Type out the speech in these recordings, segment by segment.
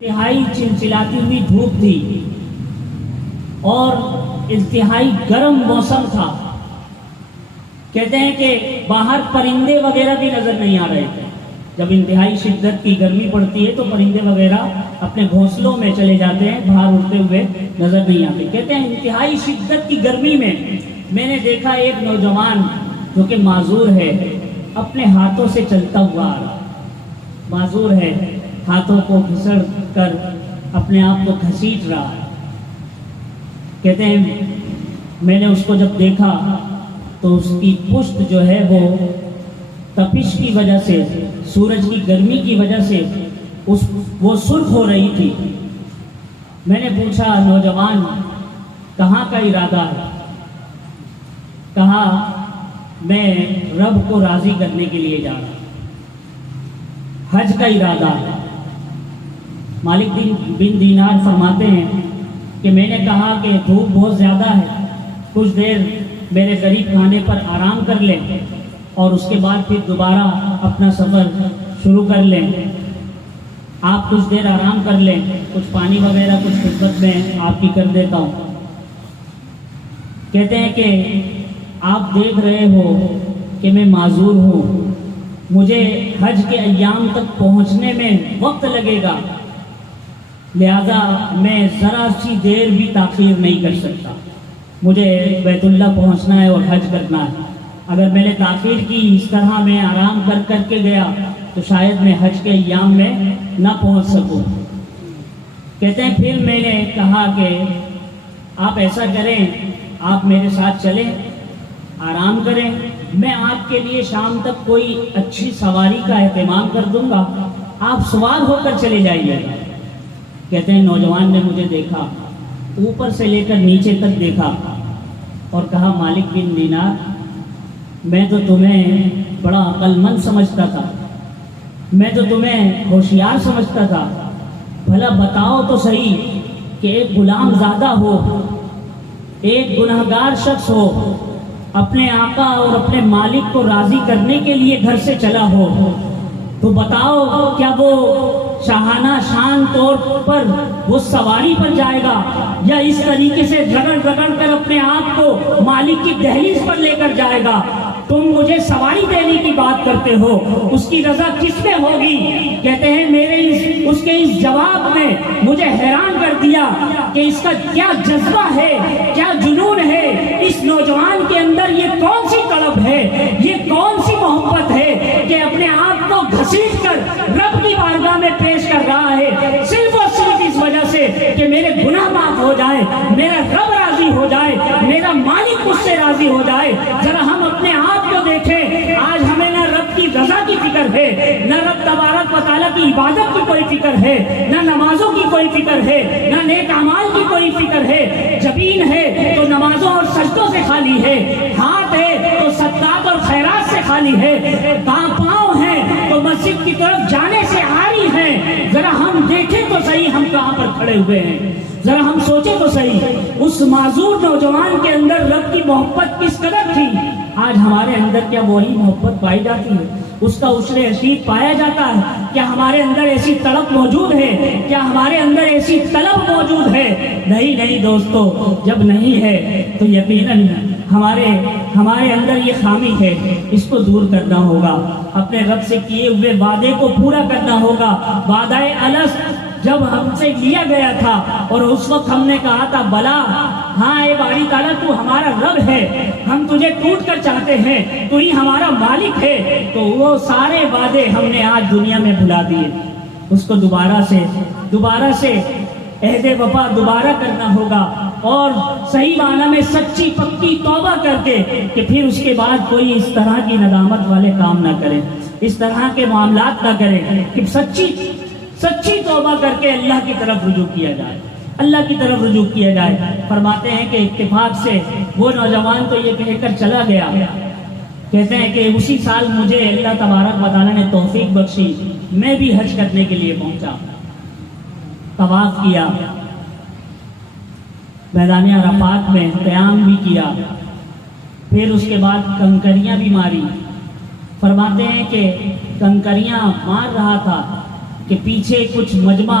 انتہائی چلچلاتی ہوئی دھوپ تھی اور انتہائی گرم موسم تھا۔ کہتے ہیں کہ باہر پرندے وغیرہ بھی نظر نہیں آ رہے تھے۔ جب انتہائی شدت کی گرمی پڑتی ہے تو پرندے وغیرہ اپنے گھونسلوں میں چلے جاتے ہیں، باہر اڑتے ہوئے نظر نہیں آتے۔ کہتے ہیں انتہائی شدت کی گرمی میں نے دیکھا ایک نوجوان جو کہ معذور ہے، اپنے ہاتھوں سے چلتا ہوا آ رہا، معذور ہے، ہاتھوں کو گھسڑ کر اپنے آپ کو گھسیٹ رہا ہے۔ کہتے ہیں میں نے اس کو جب دیکھا تو اس کی پشت جو ہے وہ تپش کی وجہ سے، سورج کی گرمی کی وجہ سے وہ سرخ ہو رہی تھی۔ میں نے پوچھا نوجوان کہاں کا ارادہ ہے؟ کہا میں رب کو راضی کرنے کے لیے جا رہا ہوں، حج کا ارادہ ہے۔ مالک بن دینار فرماتے ہیں کہ میں نے کہا کہ دھوپ بہت زیادہ ہے، کچھ دیر میرے قریب کھانے پر آرام کر لیں اور اس کے بعد پھر دوبارہ اپنا سفر شروع کر لیں۔ آپ کچھ دیر آرام کر لیں، کچھ پانی وغیرہ کچھ خدمت میں آپ کی کر دیتا ہوں۔ کہتے ہیں کہ آپ دیکھ رہے ہو کہ میں معذور ہوں، مجھے حج کے ایام تک پہنچنے میں وقت لگے گا، لہذا میں ذرا سی دیر بھی تاخیر نہیں کر سکتا، مجھے بیت اللہ پہنچنا ہے اور حج کرنا ہے۔ اگر میں نے تاخیر کی، اس طرح میں آرام کر کے گیا تو شاید میں حج کے ایام میں نہ پہنچ سکوں۔ کہتے ہیں پھر میں نے کہا کہ آپ ایسا کریں، آپ میرے ساتھ چلیں، آرام کریں، میں آپ کے لیے شام تک کوئی اچھی سواری کا اہتمام کر دوں گا، آپ سوار ہو کر چلے جائیے گا۔ کہتے ہیں نوجوان نے مجھے دیکھا، اوپر سے لے کر نیچے تک دیکھا اور کہا مالک بن دینار میں تو تمہیں بڑا عقل مند سمجھتا تھا، میں تو تمہیں ہوشیار سمجھتا تھا، بھلا بتاؤ تو صحیح کہ ایک غلام زادہ ہو، ایک گنہگار شخص ہو، اپنے آقا اور اپنے مالک کو راضی کرنے کے لیے گھر سے چلا ہو، تو بتاؤ کیا وہ شاہانہ شان طور پر وہ سواری پر جائے گا یا اس طریقے سے رگڑ کر اپنے آپ کو مالک کی دہلیز پر لے کر جائے گا؟ تم مجھے سواری دینے کی بات کرتے ہو، اس کی رضا کس میں ہوگی؟ کہتے ہیں میرے اس کے جواب نے مجھے حیران کر دیا کہ اس کا کیا جذبہ ہے، کیا جنون ہے، اس نوجوان کے اندر یہ کون سی طلب ہے، یہ کون سی محبت ہے کہ اپنے آپ کو گھسیٹ کر رب کی بارگاہ میں پیش کر رہا ہے، صرف اور صرف اس وجہ سے کہ میرے گناہ معاف ہو جائے، میرا رب راضی ہو جائے، میرا مالک مجھ سے راضی ہو جائے۔ ذرا ہم اپنے آپ کو دیکھیں، آج ہمیں نہ رب کی رضا کی فکر ہے، نہ رب تبارک و تعالیٰ کی عبادت کی کوئی فکر ہے، نہ نمازوں کی کوئی فکر ہے، نہ نیک اعمال کی کوئی فکر ہے۔ جبین ہے تو نمازوں اور سجدوں سے خالی ہے، ہاتھ ہے تو صدقات اور خیرات سے خالی ہے، پاؤں ہیں تو مسجد کی طرف جانے سے عاری ہیں۔ ذرا ہم دیکھیں تو صحیح ہم کہاں پر کھڑے ہوئے ہیں، ذرا ہم سوچیں تو صحیح اس معذور نوجوان کے اندر رب کی محبت کس قدر تھی۔ آج ہمارے اندر کیا وہی محبت پائی جاتی ہے؟ اس کا عشر عشیق پایا جاتا ہے؟ کیا ہمارے اندر ایسی طلب موجود ہے؟ کیا ہمارے اندر ایسی طلب موجود ہے؟ نہیں دوستو، جب نہیں ہے تو یقیناً ہمارے اندر یہ خامی ہے، اس کو دور کرنا ہوگا، اپنے رب سے کیے ہوئے وعدے کو پورا کرنا ہوگا۔ وعدہ الست جب ہم سے لیا گیا تھا اور اس وقت ہم نے کہا تھا بلا ہاں اے باری تعالیٰ تو ہمارا رب ہے، ہم تجھے ٹوٹ کر چاہتے ہیں، تو ہی ہمارا مالک ہے، تو وہ سارے وعدے ہم نے آج دنیا میں بھلا دیے۔ اس کو دوبارہ سے عہد وفا دوبارہ کرنا ہوگا اور صحیح معنی میں سچی پکی توبہ کر کے کہ پھر اس کے بعد کوئی اس طرح کی ندامت والے کام نہ کرے، اس طرح کے معاملات نہ کرے، کہ سچی توبہ کر کے اللہ کی طرف رجوع کیا جائے، اللہ کی طرف رجوع کیا جائے۔ فرماتے ہیں کہ اتفاق سے وہ نوجوان تو یہ کہہ کر چلا گیا، کہتے ہیں کہ اسی سال مجھے اللہ تبارک و تعالیٰ نے توفیق بخشی، میں بھی حج کرنے کے لیے پہنچا، طواف کیا، میدان عرفات میں قیام بھی کیا، پھر اس کے بعد کنکریاں بھی ماری۔ فرماتے ہیں کہ کنکریاں مار رہا تھا کہ پیچھے کچھ مجمع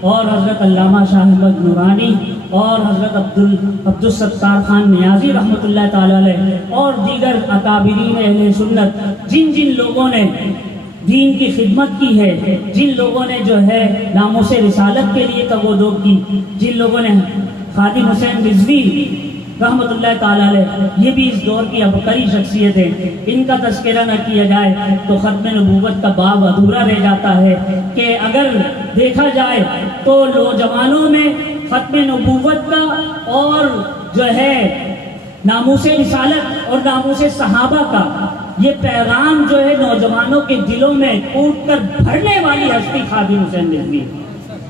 اور حضرت علامہ شاہ احمد نورانی اور حضرت عبدالستار خان نیازی رحمۃ اللہ تعالی علیہ اور دیگر اکابرین اہل سنت، جن جن لوگوں نے دین کی خدمت کی ہے، جن لوگوں نے جو ہے ناموس رسالت کے لیے تگودو کی، جن لوگوں نے خادم حسین رضوی رحمۃ اللہ تعالی علیہ، یہ بھی اس دور کی عبقری شخصیت ہے، ان کا تذکرہ نہ کیا جائے تو ختم نبوت کا باب ادھورا رہ جاتا ہے کہ اگر دیکھا جائے تو نوجوانوں میں ختم نبوت کا اور جو ہے ناموس رسالت اور ناموس صحابہ کا یہ پیغام جو ہے نوجوانوں کے دلوں میں ٹوٹ کر بھرنے والی ہستی خادم حسین رضوی ہے۔